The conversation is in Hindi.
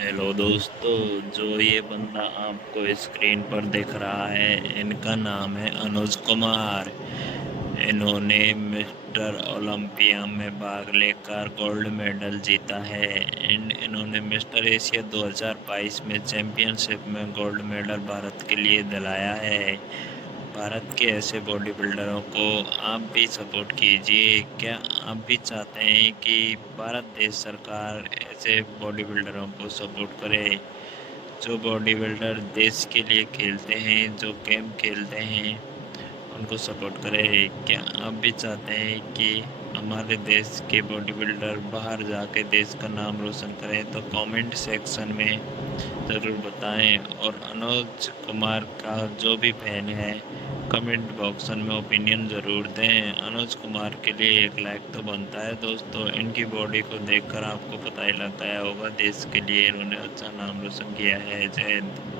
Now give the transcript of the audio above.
हेलो दोस्तों। जो ये बंदा आपको स्क्रीन पर दिख रहा है, इनका नाम है अनुज कुमार। इन्होंने मिस्टर ओलंपिया में भाग लेकर गोल्ड मेडल जीता है। इन्होंने मिस्टर एशिया 2022 में चैंपियनशिप में गोल्ड मेडल भारत के लिए दिलाया है। भारत के ऐसे बॉडी बिल्डरों को आप भी सपोर्ट कीजिए। क्या आप भी चाहते हैं कि भारत देश सरकार ऐसे बॉडी बिल्डरों को सपोर्ट करे, जो बॉडी बिल्डर देश के लिए खेलते हैं, जो गेम खेलते हैं, उनको सपोर्ट करे? क्या आप भी चाहते हैं कि हमारे देश के बॉडी बिल्डर बाहर जाके देश का नाम रोशन करें? तो कमेंट सेक्शन में ज़रूर बताएं। और अनुज कुमार का जो भी फैन है, कमेंट बॉक्स में ओपिनियन ज़रूर दें। अनुज कुमार के लिए एक लाइक तो बनता है दोस्तों। इनकी बॉडी को देखकर आपको पता ही लग गया होगा, देश के लिए इन्होंने अच्छा नाम रोशन किया है। जय हिंद।